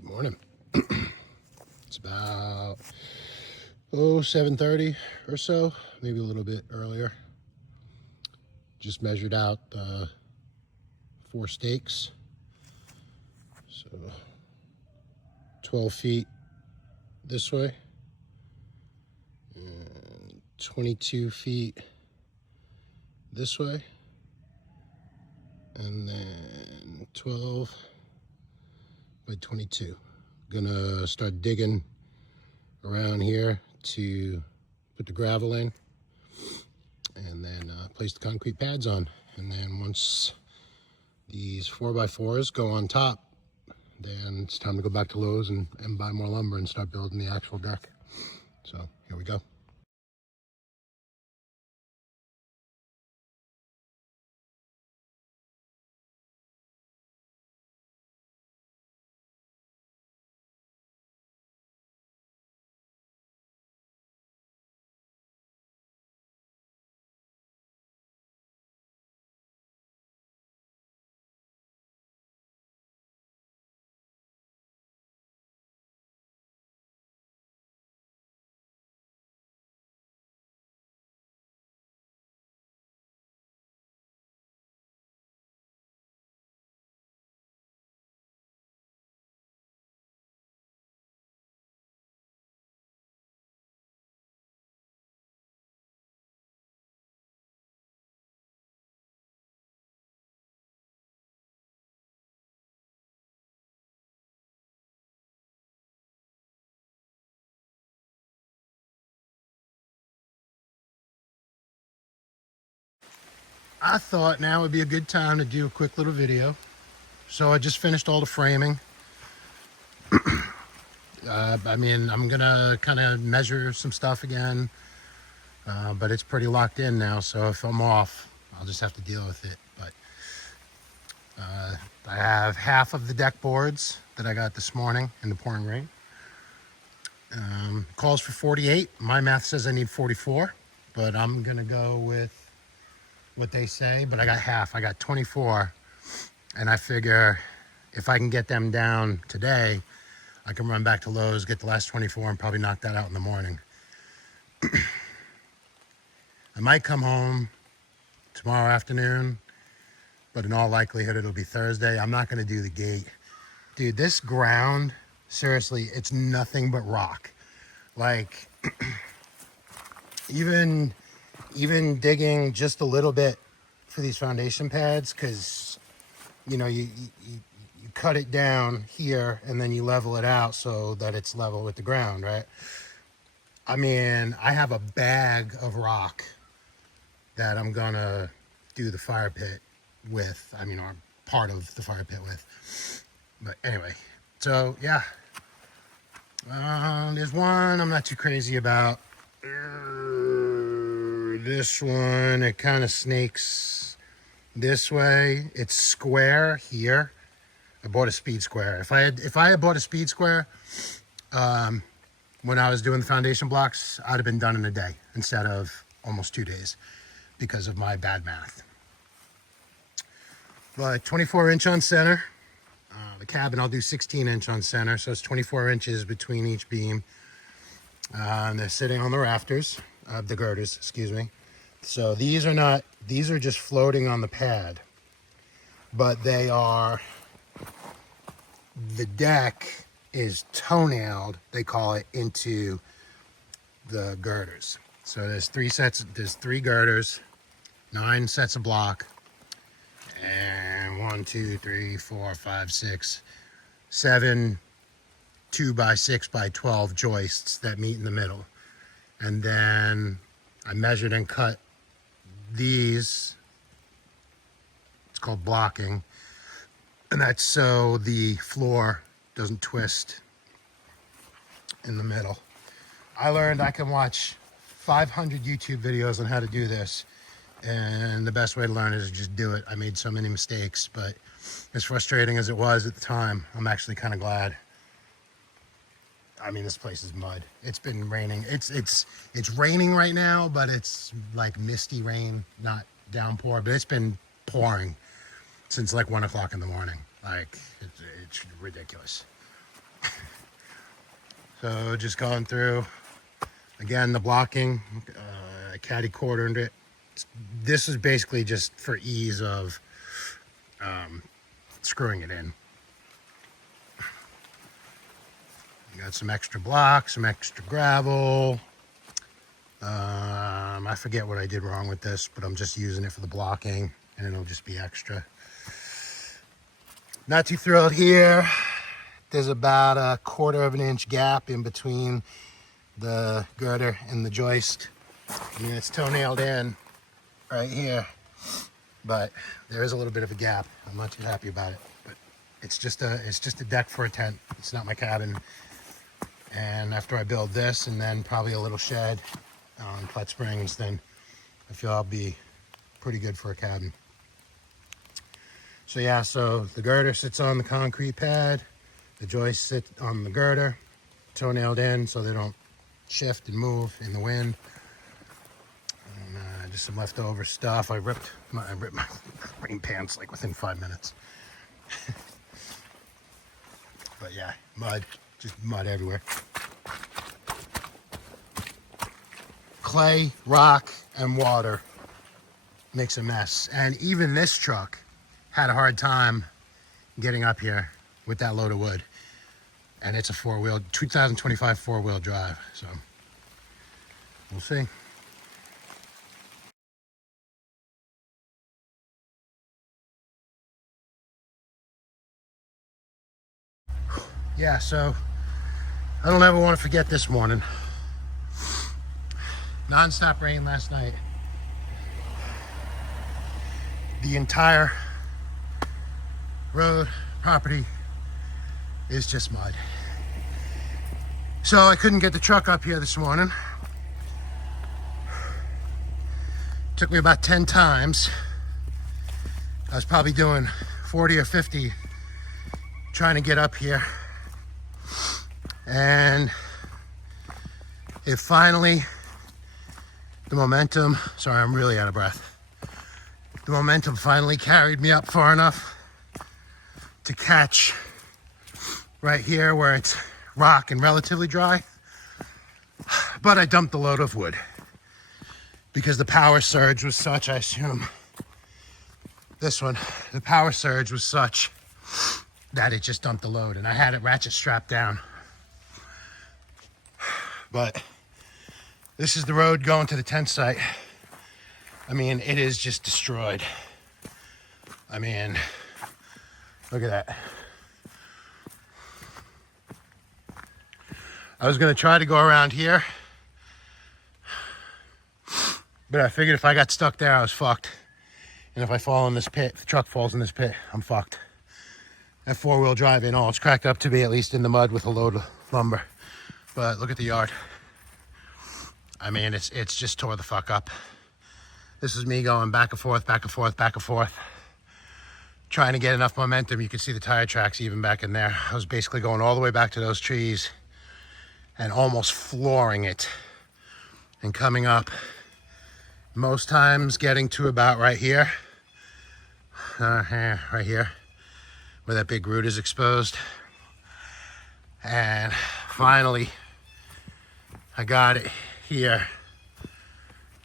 Good morning. It's about 7:30 or so, maybe a little bit earlier. Just measured out 4 stakes. So 12 feet this way and 22 feet this way, and then 12 by 22. Gonna start digging around here to put the gravel in, and then place the concrete pads on. And then once these 4x4s go on top, then it's time to go back to Lowe's and buy more lumber and start building the actual deck. So here we go. I thought now would be a good time to do a quick little video. So I just finished all the framing. I mean, I'm gonna kind of measure some stuff again, but it's pretty locked in now. So if I'm off, I'll just have to deal with it. But I have half of the deck boards that I got this morning in the pouring rain. Calls for 48. My math says I need 44, but I'm gonna go with what they say. But I got half. I got 24, and I figure if I can get them down today, I can run back to Lowe's, get the last 24, and probably knock that out in the morning. I might come home tomorrow afternoon, but in all likelihood, it'll be Thursday. I'm not going to do the gate. Dude, this ground, seriously, it's nothing but rock. Like, even digging just a little bit for these foundation pads, because, you know, you cut it down here and then you level it out so that it's level with the ground, right? I mean, I have a bag of rock that I'm gonna do the fire pit with. I mean, or part of the fire pit with. But anyway, so yeah. There's one I'm not too crazy about. This one, it kind of snakes this way. It's square here. I bought a speed square. If I had bought a speed square when I was doing the foundation blocks, I'd have been done in a day instead of almost 2 days because of my bad math. But 24-inch on center. The cabin, I'll do 16-inch on center, so it's 24 inches between each beam. And they're sitting on the rafters, the girders, excuse me. So these are just floating on the pad, but the deck is toe-nailed, they call it, into the girders. So there's three girders, 9 sets of block, and 1, 2, 3, 4, 5, 6, 7 2x6x12 joists that meet in the middle. And then I measured and cut these. It's called blocking, and that's so the floor doesn't twist in the middle. I learned I can watch 500 YouTube videos on how to do this, and the best way to learn is to just do it. I made so many mistakes, but as frustrating as it was at the time, I'm actually kind of glad. I mean, this place is mud. It's been raining. It's raining right now, but it's like misty rain, not downpour, but it's been pouring since like 1 o'clock in the morning. Like, it's ridiculous. So just going through, again, the blocking, caddy quartered it. This is basically just for ease of screwing it in. Got some extra blocks, some extra gravel. I forget what I did wrong with this, but I'm just using it for the blocking, and it'll just be extra. Not too thrilled here. There's about a 1/4 of an inch gap in between the girder and the joist. I mean, it's toenailed in right here, but there is a little bit of a gap. I'm not too happy about it, but it's just a deck for a tent. It's not my cabin. And after I build this and then probably a little shed on Plat Springs, then I feel I'll be pretty good for a cabin. So yeah, so the girder sits on the concrete pad, the joists sit on the girder, toenailed in so they don't shift and move in the wind. And just some leftover stuff. I ripped my rain pants like within 5 minutes. But yeah, mud, just mud everywhere. Clay, rock, and water makes a mess. And even this truck had a hard time getting up here with that load of wood. And it's a 2025 four-wheel drive. So we'll see. Yeah, so I don't ever want to forget this morning. Non-stop rain last night. The entire road property is just mud. So I couldn't get the truck up here this morning. Took me about 10 times. I was probably doing 40 or 50 trying to get up here. And it finally, the momentum, sorry, I'm really out of breath. The momentum finally carried me up far enough to catch right here where it's rock and relatively dry. But I dumped a load of wood because the power surge was such, I assume this one, the power surge was such that it just dumped the load, and I had it ratchet strapped down. But this is the road going to the tent site. I mean, it is just destroyed. I mean, look at that. I was gonna try to go around here, but I figured if I got stuck there, I was fucked. And if I fall in this pit, if the truck falls in this pit, I'm fucked. That four-wheel drive ain't all it's cracked up to be, at least in the mud with a load of lumber. But look at the yard. I mean, it's just tore the fuck up. This is me going back and forth, back and forth, back and forth, trying to get enough momentum. You can see the tire tracks even back in there. I was basically going all the way back to those trees and almost flooring it and coming up. Most times getting to about right here, right here, where that big root is exposed. And finally, I got it here.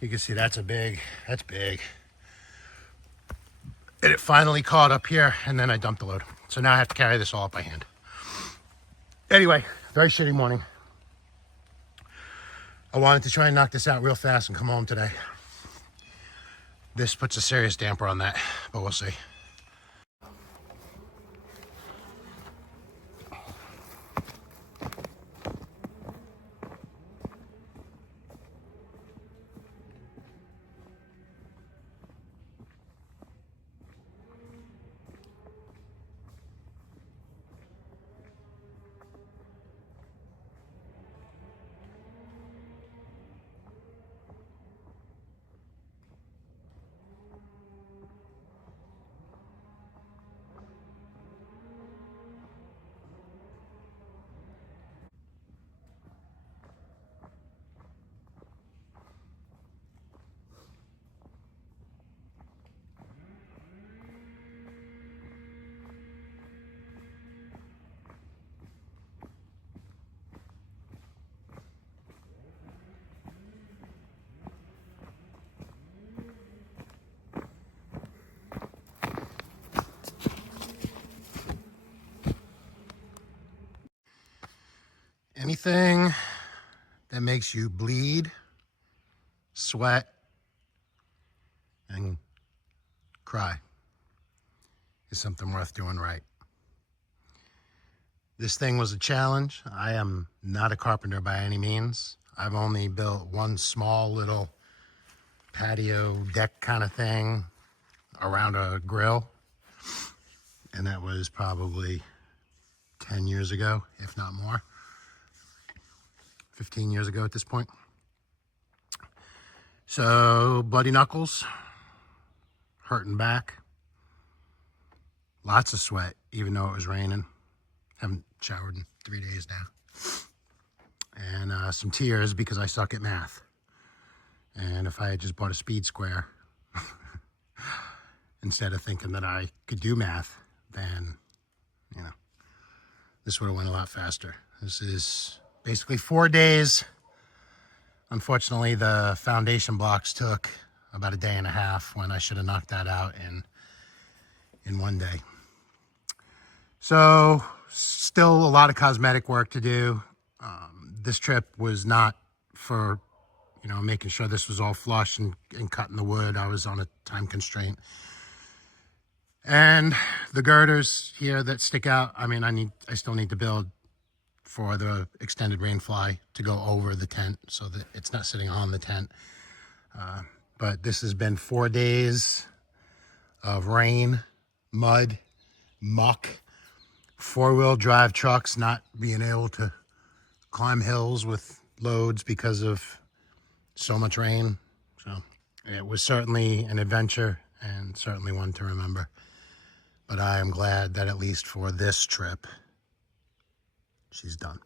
You can see that's big. And it finally caught up here, and then I dumped the load. So now I have to carry this all up by hand. Anyway, very shitty morning. I wanted to try and knock this out real fast and come home today. This puts a serious damper on that, but we'll see. Anything that makes you bleed, sweat, and cry is something worth doing right. This thing was a challenge. I am not a carpenter by any means. I've only built one small little patio deck kind of thing around a grill, and that was probably 10 years ago, if not more. 15 years ago at this point. So, bloody knuckles, hurting back, lots of sweat, even though it was raining. Haven't showered in 3 days now. And some tears because I suck at math. And if I had just bought a speed square, instead of thinking that I could do math, then, you know, this would have went a lot faster. This is basically 4 days. Unfortunately, the foundation blocks took about a day and a half when I should have knocked that out in 1 day. So still a lot of cosmetic work to do. This trip was not for, you know, making sure this was all flush and cutting the wood. I was on a time constraint. And the girders here that stick out, I mean, I still need to build for the extended rain fly to go over the tent so that it's not sitting on the tent. But this has been 4 days of rain, mud, muck, four-wheel drive trucks not being able to climb hills with loads because of so much rain. So it was certainly an adventure and certainly one to remember. But I am glad that at least for this trip, she's done.